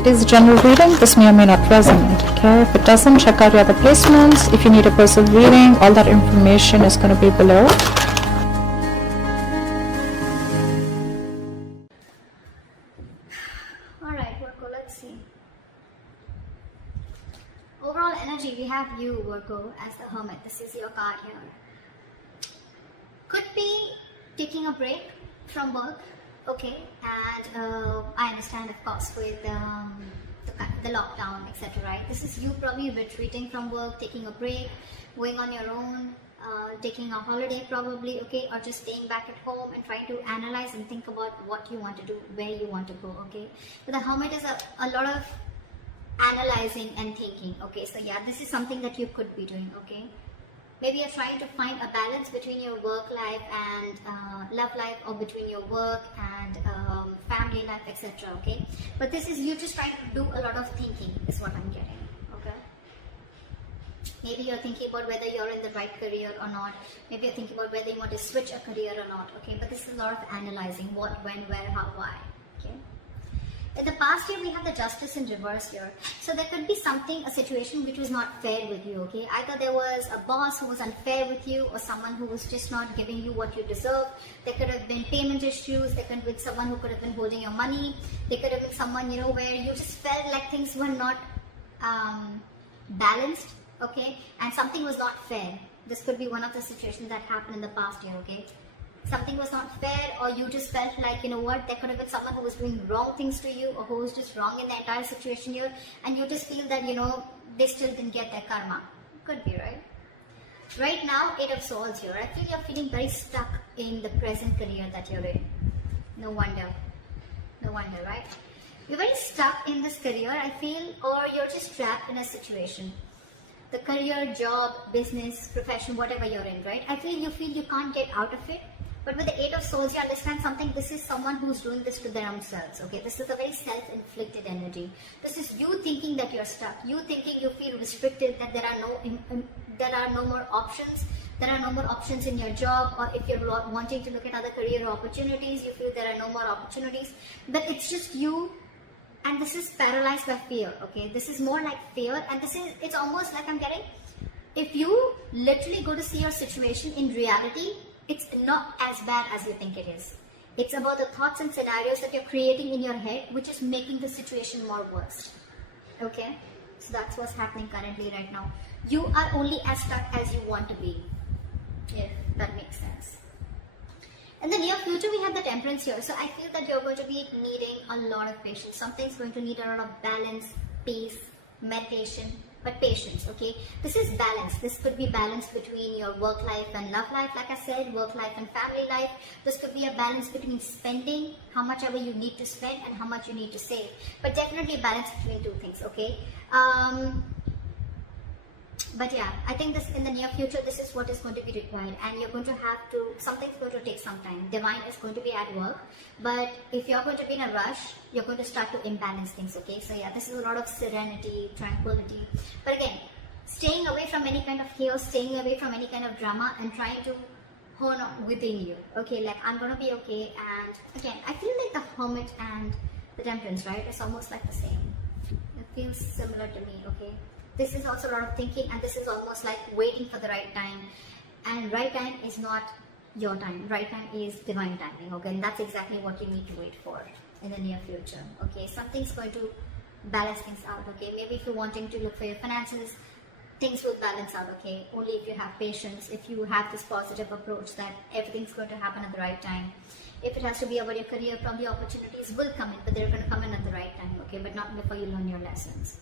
It is a general reading. This may or may not resonate. Okay, if it doesn't, check out your other placements. If you need a personal reading, all that information is going to be below. Alright, Virgo, let's see. Overall energy, we have you, Virgo, as the Hermit. This is your card here. Could be taking a break from work, okay, and I understand, of course, with the lockdown, etc., right? This is you probably retreating from work, taking a break, going on your own, taking a holiday probably, okay, or just staying back at home and trying to analyze and think about what you want to do, where you want to go, okay? So the Hermit is a lot of analyzing and thinking, okay? So yeah, this is something that you could be doing, okay? Maybe you're trying to find a balance between your work life and love life, or between your work and family life, etc., okay? But this is you just trying to do a lot of thinking is what I'm getting, okay? Maybe you're thinking about whether you're in the right career or not. Maybe you're thinking about whether you want to switch a career or not, okay? But this is a lot of analyzing what, when, where, how, why, okay? In the past year, we have the Justice in reverse here. So there could be something, a situation which was not fair with you, okay? Either there was a boss who was unfair with you, or someone who was just not giving you what you deserve. There could have been payment issues. There could have been someone who could have been holding your money. There could have been someone, you know, where you just felt like things were not balanced, okay? And something was not fair. This could be one of the situations that happened in the past year, okay? Something was not fair, or you just felt like, you know what, there could have been someone who was doing wrong things to you, or who was just wrong in the entire situation here, and you just feel that, you know, they still didn't get their karma. Could be, right? Right now, 8 of Swords here. I feel you're feeling very stuck in the present career that you're in. No wonder. No wonder, right? You're very stuck in this career, I feel, or you're just trapped in a situation. The career, job, business, profession, whatever you're in, right? I feel you can't get out of it. But with the 8 of Swords, you understand something. This is someone who's doing this to their own selves, okay? This is a very self-inflicted energy. This is you thinking that you're stuck. You thinking you feel restricted, that there are no more options. There are no more options in your job, or if you're wanting to look at other career opportunities, you feel there are no more opportunities. But it's just you, and this is paralyzed by fear, okay? This is more like fear, and it's almost like I'm getting, if you literally go to see your situation in reality, it's not as bad as you think it is. It's about the thoughts and scenarios that you're creating in your head, which is making the situation more worse. Okay? So that's what's happening currently right now. You are only as stuck as you want to be, if that makes sense. In the near future, we have the Temperance here. So I feel that you're going to be needing a lot of patience. Something's going to need a lot of balance, peace, meditation, but patience, okay? This is balance. This could be balance between your work life and love life, like I said, work life and family life. This could be a balance between spending, how much ever you need to spend, and how much you need to save. But definitely a balance between two things, okay? But yeah, I think this in the near future, this is what is going to be required, and you're going to have to, something's going to take some time. Divine is going to be at work, but if you're going to be in a rush, you're going to start to imbalance things, okay? So yeah, this is a lot of serenity, tranquility. But again, staying away from any kind of chaos, staying away from any kind of drama, and trying to hone on within you, okay? Like, I'm going to be okay. And again, I feel like the Hermit and the Temperance, right? It's almost like the same. It feels similar to me, okay? This is also a lot of thinking, and this is almost like waiting for the right time. And right time is not your time. Right time is divine timing, okay? And that's exactly what you need to wait for in the near future, okay? Something's going to balance things out, okay? Maybe if you're wanting to look for your finances, things will balance out, okay? Only if you have patience, if you have this positive approach that everything's going to happen at the right time. If it has to be about your career, probably opportunities will come in, but they're going to come in at the right time, okay? But not before you learn your lessons.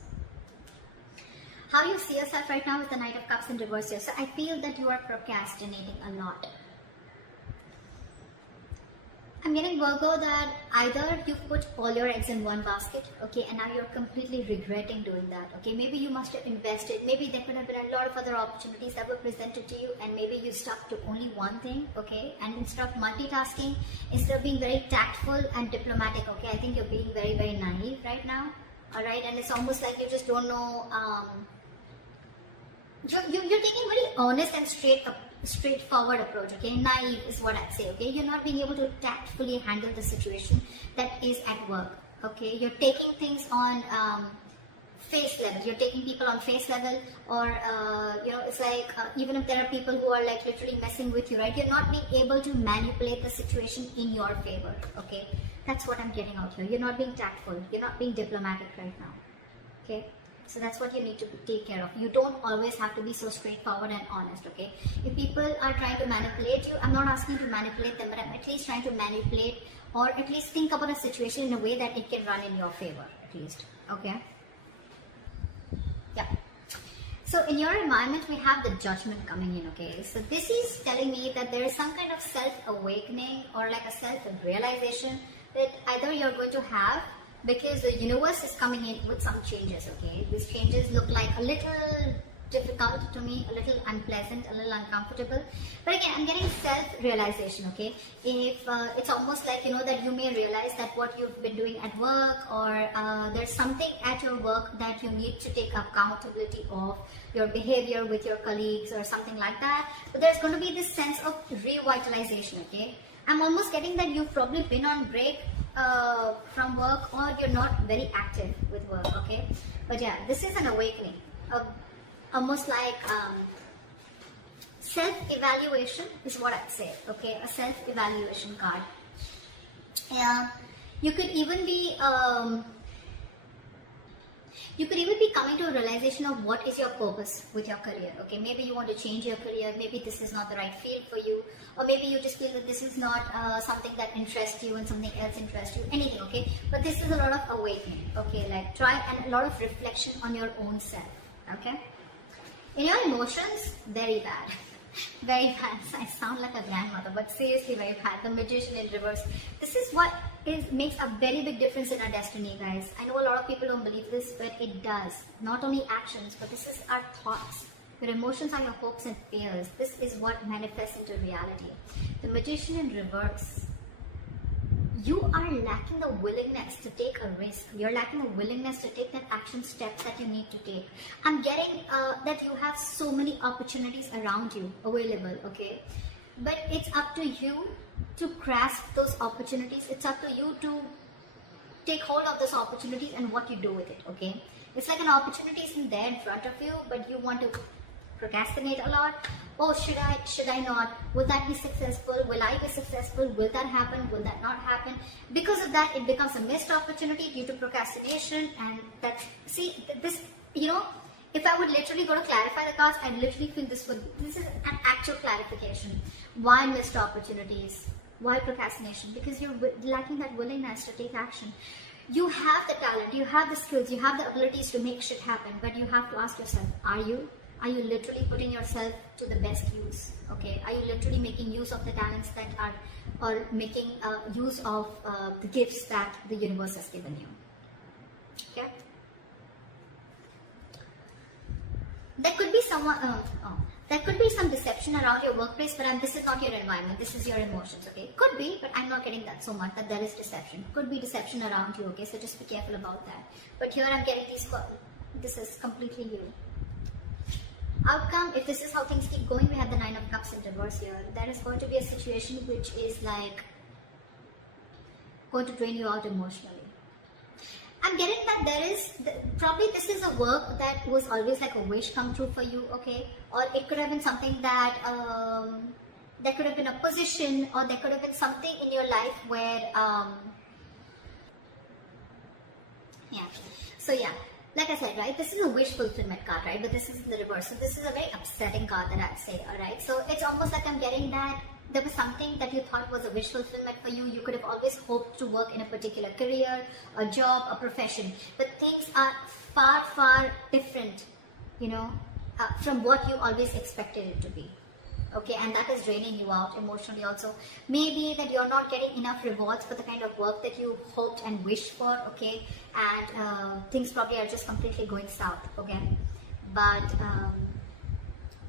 How you see yourself right now with the Knight of Cups in reverse here. So I feel that you are procrastinating a lot. I'm getting, Virgo, that either you've put all your eggs in one basket, okay, and now you're completely regretting doing that, okay. Maybe you must have invested, maybe there could have been a lot of other opportunities that were presented to you, and maybe you stuck to only one thing, okay. And instead of multitasking, instead of being very tactful and diplomatic, okay, I think you're being very, very naive right now, alright. And it's almost like you just don't know, you're taking a very honest and straightforward approach, okay. Naive is what I'd say, okay. You're not being able to tactfully handle the situation that is at work, Okay, you're taking things on face level. You're taking people on face level, or it's like even if there are people who are like literally messing with you, right? You're not being able to manipulate the situation in your favor. Okay, that's what I'm getting out here. You're not being tactful. You're not being diplomatic right now. Okay. So that's what you need to take care of. You don't always have to be so straightforward and honest, okay? If people are trying to manipulate you, I'm not asking you to manipulate them, but I'm at least trying to manipulate, or at least think about a situation in a way that it can run in your favor, at least, okay? Yeah. So in your environment, we have the Judgment coming in, okay? So this is telling me that there is some kind of self-awakening or like a self-realization that either you're going to have, because the universe is coming in with some changes, okay? These changes look like a little difficult to me, a little unpleasant, a little uncomfortable. But again, I'm getting self-realization, okay? If it's almost like, that you may realize that what you've been doing at work, or there's something at your work that you need to take accountability of, your behavior with your colleagues or something like that. But there's going to be this sense of revitalization, okay? I'm almost getting that you've probably been on break from work, or you're not very active with work, okay? But yeah, this is an awakening, almost like self-evaluation is what I'd say, okay? A self-evaluation card. Yeah, you could even be coming to a realization of what is your purpose with your career, okay? Maybe you want to change your career, maybe this is not the right field for you, or maybe you just feel that this is not something that interests you and something else interests you, anything, okay? But this is a lot of awakening, okay? Like and a lot of reflection on your own self, okay? In your emotions, very bad. Very bad. I sound like a grandmother, but seriously very bad. The Magician in reverse. This is what makes a very big difference in our destiny, guys. I know a lot of people don't believe this, but it does. Not only actions, but this is our thoughts. Your emotions are your hopes and fears. This is what manifests into reality. The Magician in reverse. You are lacking the willingness to take a risk. You're lacking the willingness to take that action steps that you need to take. I'm getting that you have so many opportunities around you available, okay? But it's up to you to grasp those opportunities. It's up to you to take hold of those opportunities and what you do with it, okay? It's like an opportunity is in there in front of you, but you want to procrastinate a lot. Oh, should I not? Will that be successful? Will I be successful? Will that happen? Will that not happen? Because of that, it becomes a missed opportunity due to procrastination. And that's, see, this, if I would literally go to clarify the cards, I'd literally feel this is an actual clarification. Why missed opportunities? Why procrastination? Because you're lacking that willingness to take action. You have the talent, you have the skills, you have the abilities to make shit happen, but you have to ask yourself, are you literally putting yourself to the best use, okay? Are you literally making use of the talents that are, or making use of the gifts that the universe has given you, okay? There could be there could be some deception around your workplace, but this is not your environment, this is your emotions, okay? Could be, but I'm not getting that so much, that there is deception. Could be deception around you, okay? So just be careful about that. But here I'm getting this is completely you. Outcome, if this is how things keep going, we have the Nine of Cups in reverse here. There is going to be a situation which is like going to drain you out emotionally. I'm getting that there is, probably this is a work that was always like a wish come true for you, okay? Or it could have been something that, there could have been a position, or there could have been something in your life where, yeah. So yeah. Like I said, right, this is a wish fulfillment card, right, but this is in the reverse. So this is a very upsetting card that I'd say, alright. So it's almost like I'm getting that there was something that you thought was a wish fulfillment for you. You could have always hoped to work in a particular career, a job, a profession. But things are far, far different, from what you always expected it to be. Okay, and that is draining you out emotionally also. Maybe that you're not getting enough rewards for the kind of work that you hoped and wished for, okay? And things probably are just completely going south, okay? But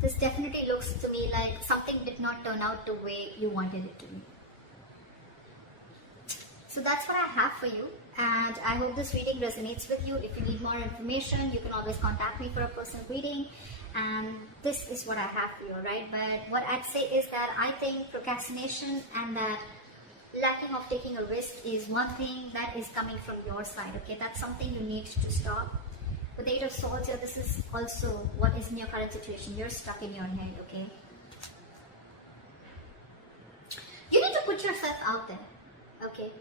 this definitely looks to me like something did not turn out the way you wanted it to be. So that's what I have for you. And I hope this reading resonates with you. If you need more information, you can always contact me for a personal reading. And this is what I have for you, right? But what I'd say is that I think procrastination and that lacking of taking a risk is one thing that is coming from your side, okay? That's something you need to stop. With the Eight of Swords here, this is also what is in your current situation. You're stuck in your head, okay? You need to put yourself out there, okay?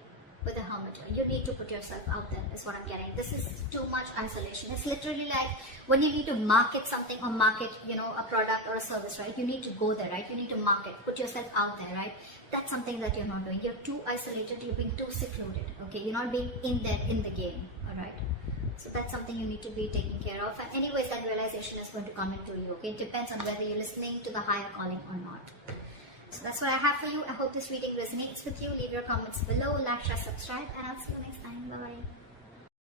With the Hermit here, you need to put yourself out there, is what I'm getting. This is too much isolation. It's literally like when you need to market something or market, you know, a product or a service, right? You need to go there, right? You need to market, put yourself out there, right? That's something that you're not doing. You're too isolated, you're being too secluded, okay? You're not being in there, in the game, alright? So that's something you need to be taking care of. And anyways, that realization is going to come into you, okay? It depends on whether you're listening to the higher calling or not. So that's what I have for you. I hope this reading resonates with you. Leave your comments below, like, share, subscribe, and I'll see you next time. Bye-bye.